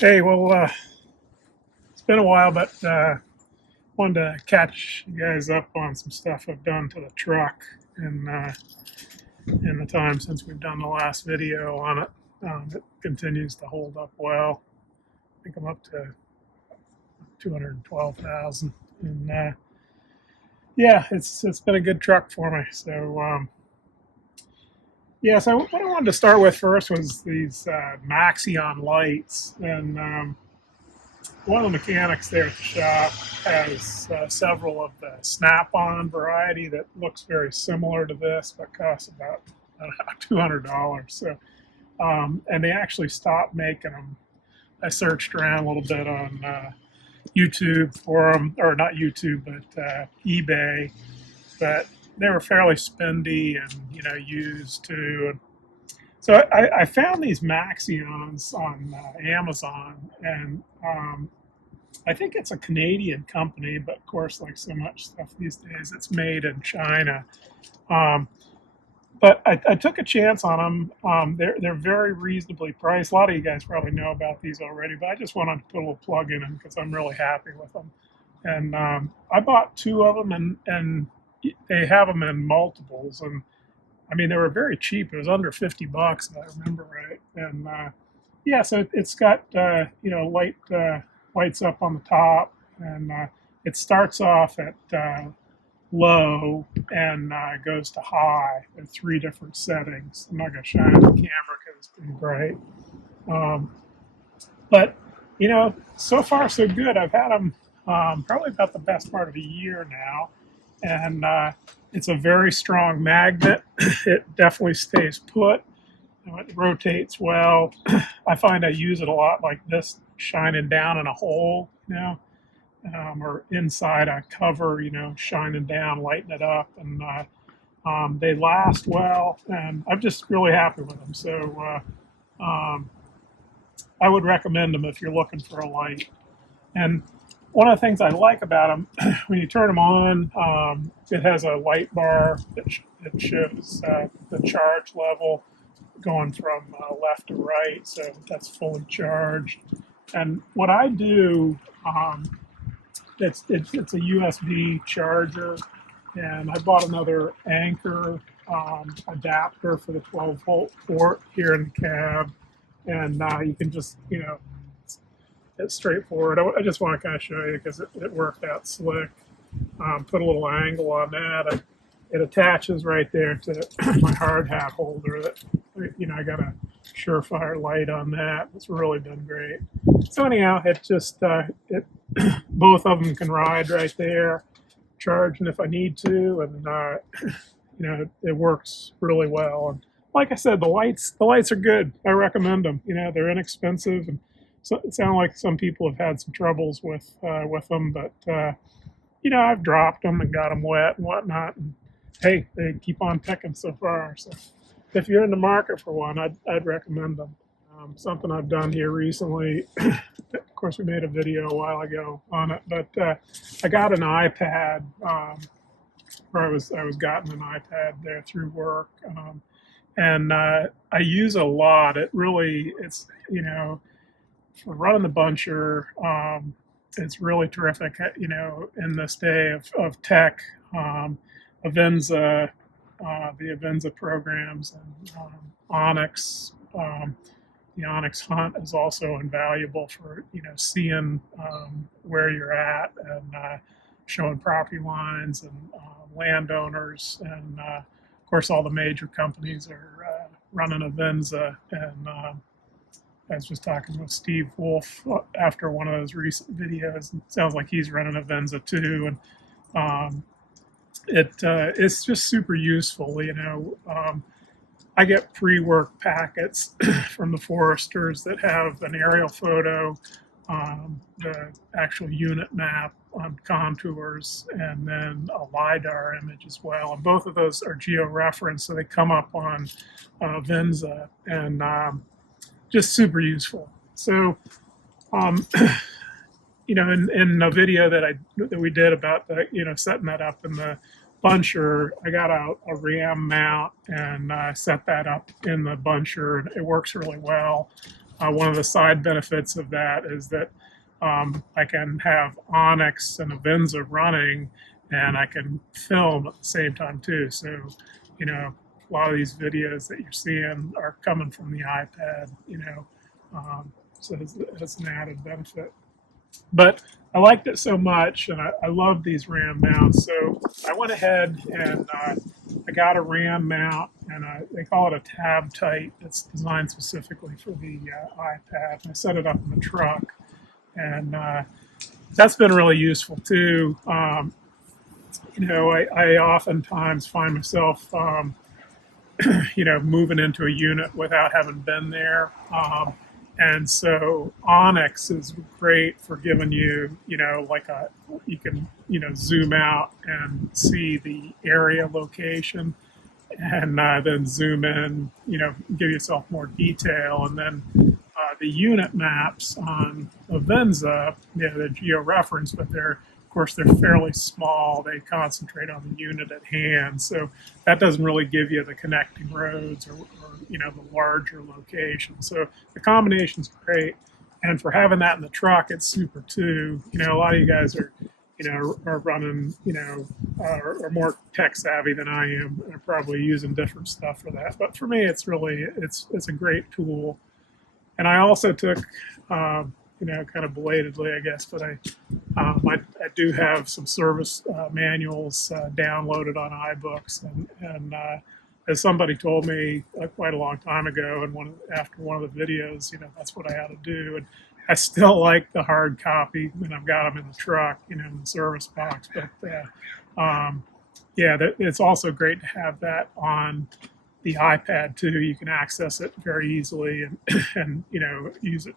Hey, well, it's been a while, but wanted to catch you guys up on some stuff I've done to the truck in the time since we've done the last video on it. It continues to hold up well. I think I'm up to 212,000, and yeah, it's been a good truck for me. So yeah, so what I wanted to start with first was these Maxxeon lights, and one of the mechanics there at the shop has several of the snap-on variety that looks very similar to this, but costs about $200. So, and they actually stopped making them. I searched around a little bit on YouTube for them, or not YouTube, but eBay. But they were fairly spendy and used too. And so I found these Maxxeons on Amazon, and I think it's a Canadian company, but of course, like so much stuff these days, it's made in China. Um, but I took a chance on them. They're very reasonably priced. A lot of you guys probably know about these already, but I just wanted to put a little plug in them because I'm really happy with them. And I bought two of them, and they have them in multiples. And I mean, they were very cheap. It was under $50, if I remember right. And yeah, so it's got lights up on the top, and it starts off at low and goes to high. There are three different settings. I'm not going to shine on the camera because it's pretty bright. Um, but so far so good. I've had them probably about the best part of a year now, and it's a very strong magnet. It definitely stays put. It rotates well. I find I use it a lot like this, shining down in a hole, or inside a cover, shining down, lighting it up, and they last well, and I'm just really happy with them. So I would recommend them if you're looking for a light. And one of the things I like about them, when you turn them on, it has a light bar that shows the charge level going from left to right, so that's fully charged. And what I do, it's a USB charger, and I bought another Anchor adapter for the 12-volt port here in the cab, and you can just, it's straightforward. I just want to kind of show you because it worked out slick. Put a little angle on that. It attaches right there to my hard hat holder. That I got a surefire light on that. It's really been great. So anyhow, it just both of them can ride right there, charging if I need to, and it works really well. And like I said, the lights are good. I recommend them. They're inexpensive, and so it sounds like some people have had some troubles with them, but I've dropped them and got them wet and whatnot. And hey, they keep on picking so far. So if you're in the market for one, I'd recommend them. Something I've done here recently. Of course, we made a video a while ago on it, but I got an iPad, or I was gotten an iPad there through work, and I use a lot. It's for running the buncher. It's really terrific. In this day of tech, Avenza, the Avenza programs, and Onyx. The Onyx Hunt is also invaluable for seeing where you're at, and showing property lines and landowners, and of course all the major companies are running Avenza. And I was just talking with Steve Wolf after one of those recent videos. It sounds like he's running Avenza too, and it's just super useful. I get pre-work packets from the foresters that have an aerial photo, the actual unit map on contours, and then a LiDAR image as well. And both of those are geo-referenced, so they come up on Venza, and just super useful. So, in a video that we did about the, setting that up in the buncher, I got a RAM mount and set that up in the buncher, and it works really well. one of the side benefits of that is that I can have Onyx and Avenza running, and I can film at the same time too. So, a lot of these videos that you're seeing are coming from the iPad. So it's an added benefit. But I liked it so much, and I love these RAM mounts. So I went ahead and I got a RAM mount, and they call it a Tab-Tite. It's designed specifically for the iPad. And I set it up in the truck, and that's been really useful too. I oftentimes find myself, moving into a unit without having been there. And so Onyx is great for giving you, you can, zoom out and see the area location, and then zoom in, give yourself more detail. And then the unit maps on Avenza, they're geo-referenced, but they're fairly small. They concentrate on the unit at hand. So that doesn't really give you the connecting roads or the larger location. So the combination's great. And for having that in the truck, it's super too. A lot of you guys are running, are more tech savvy than I am, and are probably using different stuff for that. But for me, it's a great tool. And I also took, kind of belatedly, I guess, but I do have some service manuals downloaded on iBooks, and as somebody told me quite a long time ago, and after one of the videos, that's what I had to do. And I still like the hard copy, and I've got them in the truck, in the service box. But it's also great to have that on the iPad too. You can access it very easily and use it,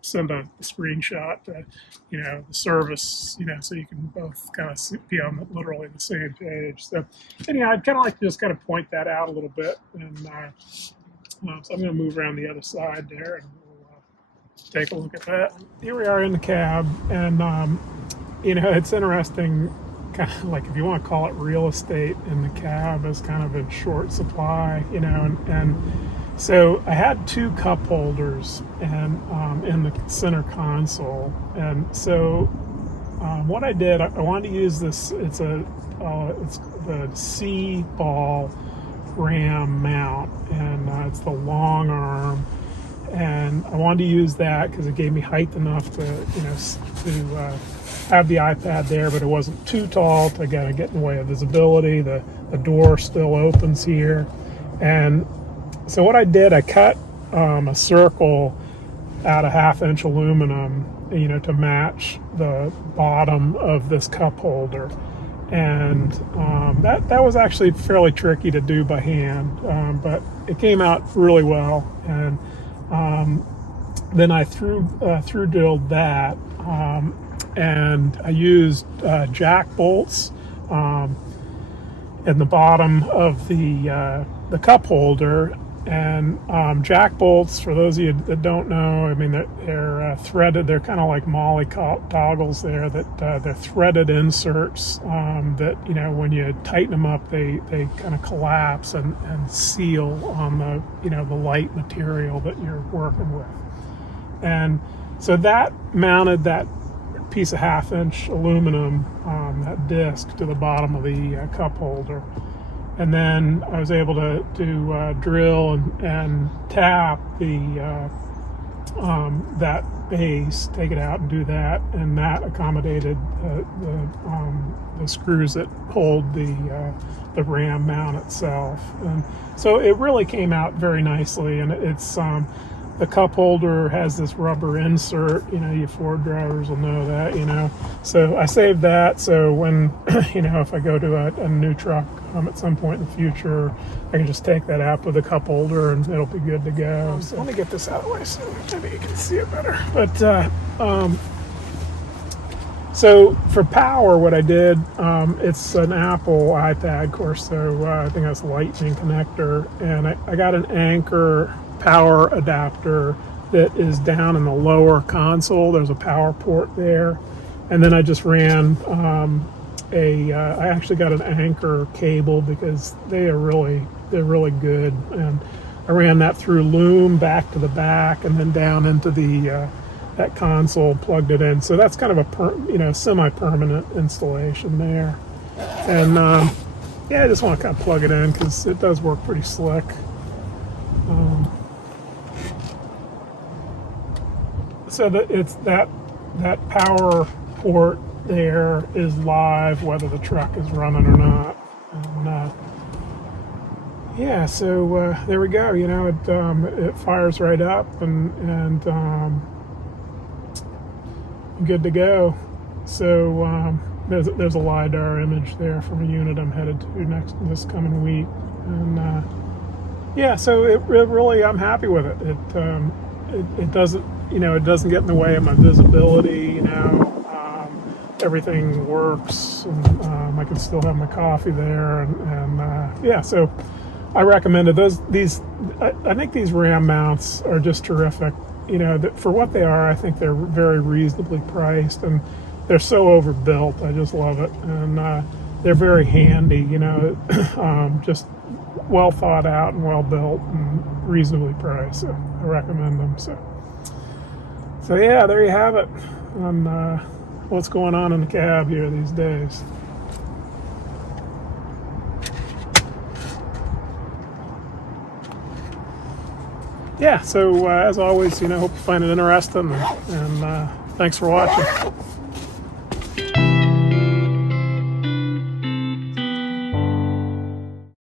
send a screenshot to, the service, so you can both kind of be on literally the same page. So anyhow, I'd kind of like to just kind of point that out a little bit. And so I'm going to move around the other side there, and we'll take a look at that. Here we are in the cab, and it's interesting. Kind of like, if you want to call it real estate in the cab, is kind of in short supply, and so I had two cup holders and in the center console, and so what I did, I wanted to use this. It's the C ball RAM mount, and it's the long arm, and I wanted to use that because it gave me height enough to have the iPad there, but it wasn't too tall to get in the way of visibility. The door still opens here. And so what I did, I cut a circle out of 1/2-inch aluminum, to match the bottom of this cup holder. And that was actually fairly tricky to do by hand, but it came out really well. And then I through drilled that. And I used jack bolts in the bottom of the cup holder. And jack bolts, for those of you that don't know, I mean, they're threaded. They're kind of like molly toggles there. That they're threaded inserts that, when you tighten them up, they kind of collapse and seal on the light material that you're working with. And so that mounted that piece of 1/2-inch aluminum, that disc, to the bottom of the cup holder. And then I was able to drill and tap that base, take it out and do that, and that accommodated the screws that hold the RAM mount itself. And so it really came out very nicely, and it's the cup holder has this rubber insert, you Ford drivers will know that, So I saved that, so when, if I go to a new truck at some point in the future, I can just take that out with a cup holder and it'll be good to go. So let me get this out of the way so maybe you can see it better. But so for power, what I did, it's an Apple iPad, of course, so I think that's a Lightning connector, and I got an Anchor power adapter that is down in the lower console. There's a power port there, and then I just ran I actually got an Anchor cable because they're really good, and I ran that through Loom back to the back and then down into the that console, plugged it in. So that's kind of a semi-permanent installation there. And yeah, I just want to kind of plug it in because it does work pretty slick. So that it's that power port there is live whether the truck is running or not. And, yeah, so there we go. It fires right up and good to go. So there's a LiDAR image there from a unit I'm headed to this coming week, and yeah, so it really, I'm happy with it. It doesn't it doesn't get in the way of my visibility. Everything works, and I can still have my coffee there, and yeah, so I recommended these. I think these RAM mounts are just terrific. For what they are, I think they're very reasonably priced, and they're so overbuilt. I just love it, and they're very handy. Just well thought out and well built and reasonably priced. So I recommend them. So yeah, there you have it on what's going on in the cab here these days. Yeah, so as always, hope you find it interesting, and thanks for watching.